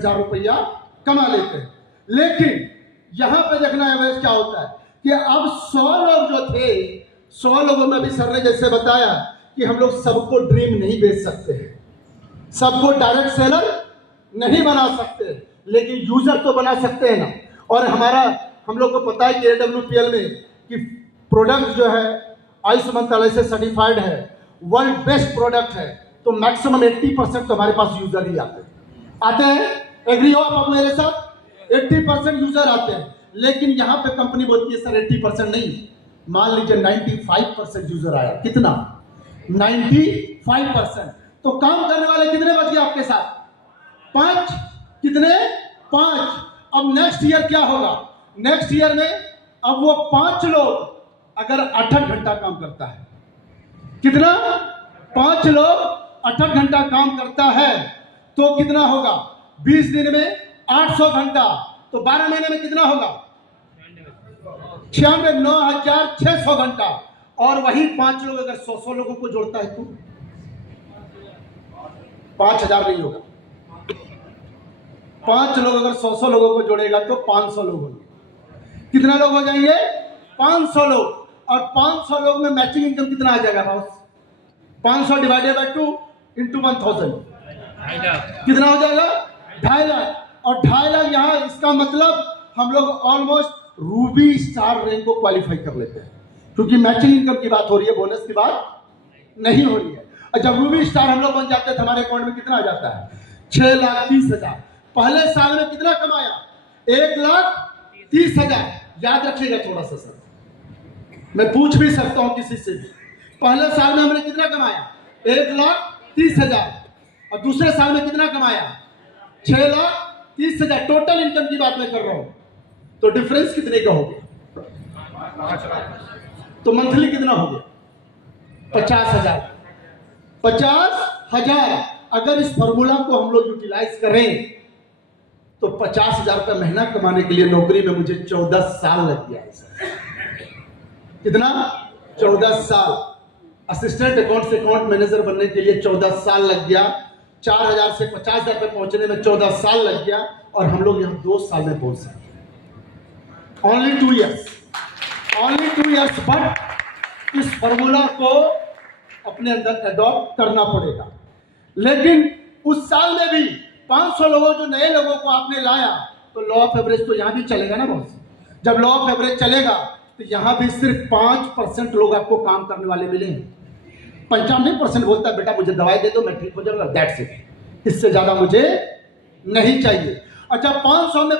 10,000 रुपया कमा लेते हैं। लेकिन यहां पे देखना एवरेज क्या होता है कि अब 100 लोग जो थे, 100 लोगों में भी सर ने जैसे बताया कि हम लोग सबको ड्रीम नहीं बेच सकते हैं, सबको डायरेक्ट सेलर नहीं बना सकते, लेकिन यूजर तो बना सकते हैं ना। और हम लोग को पता है कि AWPL में कि प्रोडक्ट जो है आयुष मंत्रालय से सर्टिफाइड है, वर्ल्ड बेस्ट प्रोडक्ट है, तो मैक्सिमम 80% तो हमारे पास यूजर ही आते हैं। एग्री हो आप मेरे साथ? 80% यूजर आते हैं। लेकिन यहां पे कंपनी बोलती है सर 80% नहीं, मान लीजिए 95% यूजर आया। कितना? 95%। तो काम करने वाले कितने बच गए आपके साथ? 5। कितने? 5। अब नेक्स्ट ईयर क्या होगा? नेक्स्ट ईयर में अब वो 5 लोग अगर 8 घंटा काम करता है, कितना? 5 लोग 8 घंटा काम करता है तो कितना होगा? 20 दिन में 800 घंटा, तो 12 महीने में कितना होगा? 96,600 घंटा। और वही 5 लोग अगर 100 लोगों को जोड़ता है तो 5,000 नहीं होगा। 5 लोग अगर 100 लोगों को जोड़ेगा तो 500 लोग होंगे। कितना लोग हो जाएंगे? 500 लोग। और 500 लोग में मैचिंग इनकम कितना आ जाएगा बॉस? 500 डिवाइडेड बाय 2 इंटू 1000 कितना हो जाएगा? 2.5 लाख। और 2.5 लाख यहाँ, इसका मतलब हम लोग ऑलमोस्ट रूबी स्टार रैंक को क्वालिफाई कर लेते हैं, क्योंकि मैचिंग इनकम की बात हो रही है, बोनस की बात नहीं हो रही है। और जब रूबी स्टार हम लोग बन जाते हैं तो हमारे अकाउंट में कितना आ जाता है? 6,30,000। पहले साल में कितना कमाया? 1,30,000। याद रखिएगा थोड़ा सा सर, मैं पूछ भी सकता हूं किसी से भी। पहले साल में हमने कितना कमाया? 1,30,000। और दूसरे साल में कितना कमाया? 6,30,000। टोटल इनकम की बात मैं कर रहा हूं। तो डिफरेंस कितने का हो गया? तो मंथली कितना हो गया? 50,000। 50,000। अगर इस फॉर्मूला को हम लोग यूटिलाइज करें तो 50,000 रुपये महीना कमाने के लिए नौकरी में मुझे 14 साल लग गया है सर। कितना? 14 साल। असिस्टेंट अकाउंट से अकाउंट मैनेजर बनने के लिए 14 साल लग गया। 4,000 से 50,000 पे पहुंचने में 14 साल लग गया। और हम लोग यहाँ 2 साल में पहुंच सकते। Only 2 years। Only 2 years। But इस फॉर्मूला को अपने अंदर अडॉप्ट करना पड़ेगा। लेकिन उस साल में भी 500 लोगों, जो नए लोगों को आपने लाया, तो लॉ ऑफ एवरेज तो यहां भी चलेगा ना बॉस। जब लॉ ऑफ एवरेज चलेगा तो यहां भी सिर्फ 5% लोग आपको काम करने वाले मिले हैं। 95% बोलता है बेटा मुझे दवाई दे दो, मैं ठीक हो जाऊंगा, दैट्स इट, इससे ज्यादा मुझे नहीं चाहिए। अच्छा, 500 में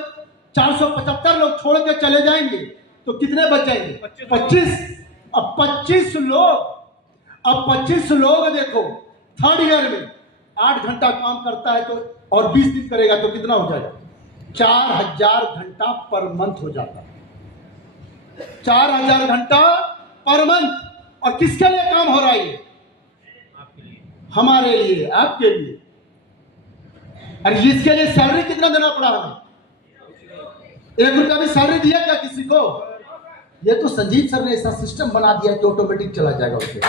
475 लोग छोड़ के चले जाएंगे तो कितने बच जाएंगे? 25। अब 25 लोग देखो, थर्ड ईयर में 8 घंटा काम करता है तो, और 20 दिन करेगा तो कितना हो जाएगा? 4,000 घंटा पर मंथ हो जाता है। 4,000 घंटा पर मंथ। और किसके लिए काम हो रहा है ये? हमारे लिए, आपके लिए। और इसके लिए सैलरी कितना देना पड़ा हमें? 1 रुपया भी सैलरी दिया क्या किसी को? ये तो संजीव सर ने ऐसा सिस्टम बना दिया कि ऑटोमेटिक चला जाएगा उसके।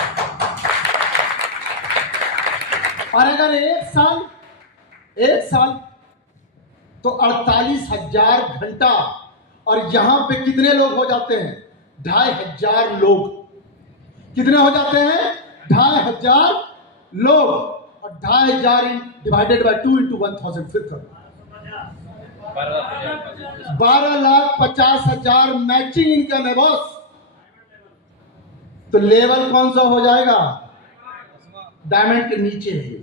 और अगर 1 साल तो 48,000 घंटा। और यहां पे कितने लोग हो जाते हैं? 2,500 लोग। कितने हो जाते हैं? 2,500 लोग। और 2,500 डिवाइडेड बाय 2 इंटू 1000 फिर करो। 12,50,000 मैचिंग इनकम है बॉस। तो लेवल कौन सा हो जाएगा? डायमंड के नीचे है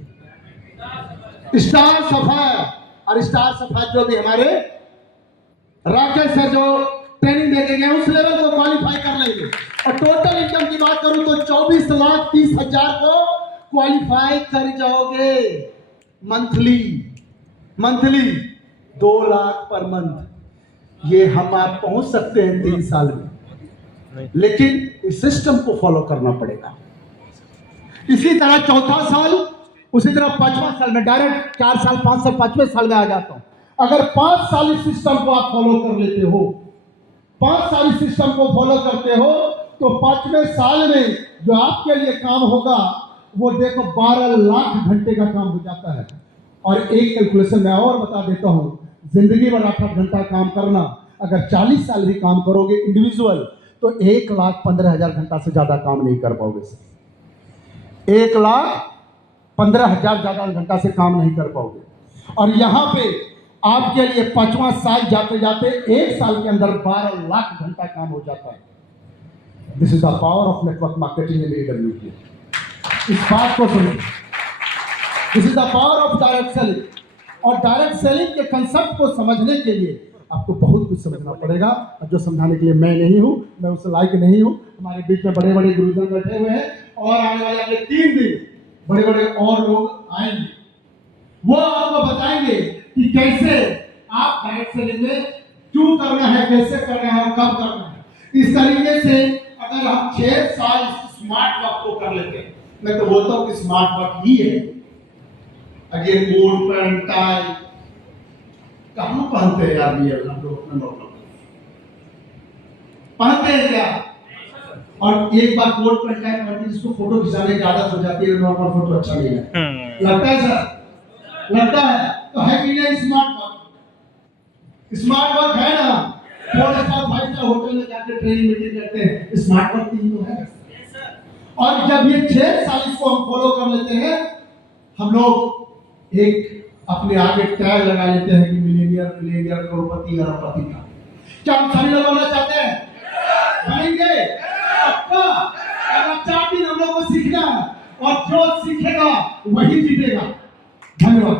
स्टार सफायर। और स्टार सफायर जो भी हमारे राकेश से जो ट्रेनिंग देके गए उस लेवल को क्वालिफाई कर लेंगे। और टोटल इनकम की बात करूं तो 24,30,000 को क्वालिफाई कर जाओगे मंथली 2 लाख पर मंथ। ये हम आप पहुंच सकते हैं 3 साल में, लेकिन इस सिस्टम को फॉलो करना पड़ेगा। इसी तरह चौथा साल, उसी तरह 5वां साल में डायरेक्ट 4 साल 5 साल 5वें साल में आ जाता हूं। अगर 5 साल इस सिस्टम को आप फॉलो कर लेते हो, 5 साल इस सिस्टम को फॉलो करते हो, तो 5वें साल में जो आपके लिए काम होगा वो देखो 12 लाख घंटे का काम हो जाता है। और एक कैलकुलेशन मैं और बता देता हूं, जिंदगी भर 8 घंटा काम करना, अगर 40 साल भी काम करोगे इंडिविजुअल तो 1,15,000 घंटा से ज्यादा काम नहीं कर पाओगे सर। 1,15,000 ज्यादा घंटा से काम नहीं कर पाओगे। और यहां पे आपके लिए 5वां साल जाते जाते 1 साल के अंदर 12 लाख घंटा काम हो जाता है। This is the power of network marketing in AWT। इस बात को सुनिए, this is the power of direct selling. और डायरेक्ट सेलिंग के कंसेप्ट को समझने के लिए आपको बहुत कुछ समझना पड़ेगा, और जो समझाने के लिए मैं नहीं हूं, मैं उस लायक नहीं हूं। हमारे बीच में बड़े बड़े गुरुजन बैठे हुए हैं, और आने वाले अगले 3 दिन बड़े बड़े और लोग आएंगे, वो आपको बताएंगे कि कैसे आप डायरेक्ट सेलिंग में क्यों करना है, कैसे करना है और कब करना है। इस तरीके से अगर हम 6 साल स्मार्ट वर्क को कर लेते हैं, मैं तो बोलता हूं कि स्मार्ट वर्क ही है। अगर कोट पैंट टाई कहां पहनते हैं यार, ये हम लोग अपना नॉर्मल पहनते हैं क्या? और एक बार कोट पैंट टाई पहन के जिसको फोटो खिंचाने की आदत हो जाती है, नॉर्मल फोटो अच्छा नहीं है, लगता है सर? लगता है। तो है कि नहीं स्मार्ट वर्क? स्मार्ट वर्क है ना? 4 स्टार 5 स्टार होटल में जाके ट्रेनिंग मीटिंग करते हैं, स्मार्ट वर्क ही तो है। और जब ये 6 साल इसको हम फॉलो कर लेते हैं, हम लोग एक अपने आगे टैग लगा लेते हैं कि मिलेनियर करोड़पति अरबपति का। क्या हम सभी लोग बनना चाहते हैं? बनेंगे पक्का। अगर 4 दिन हम लोग को सीखना है, और जो सीखेगा वही जीतेगा। धन्यवाद।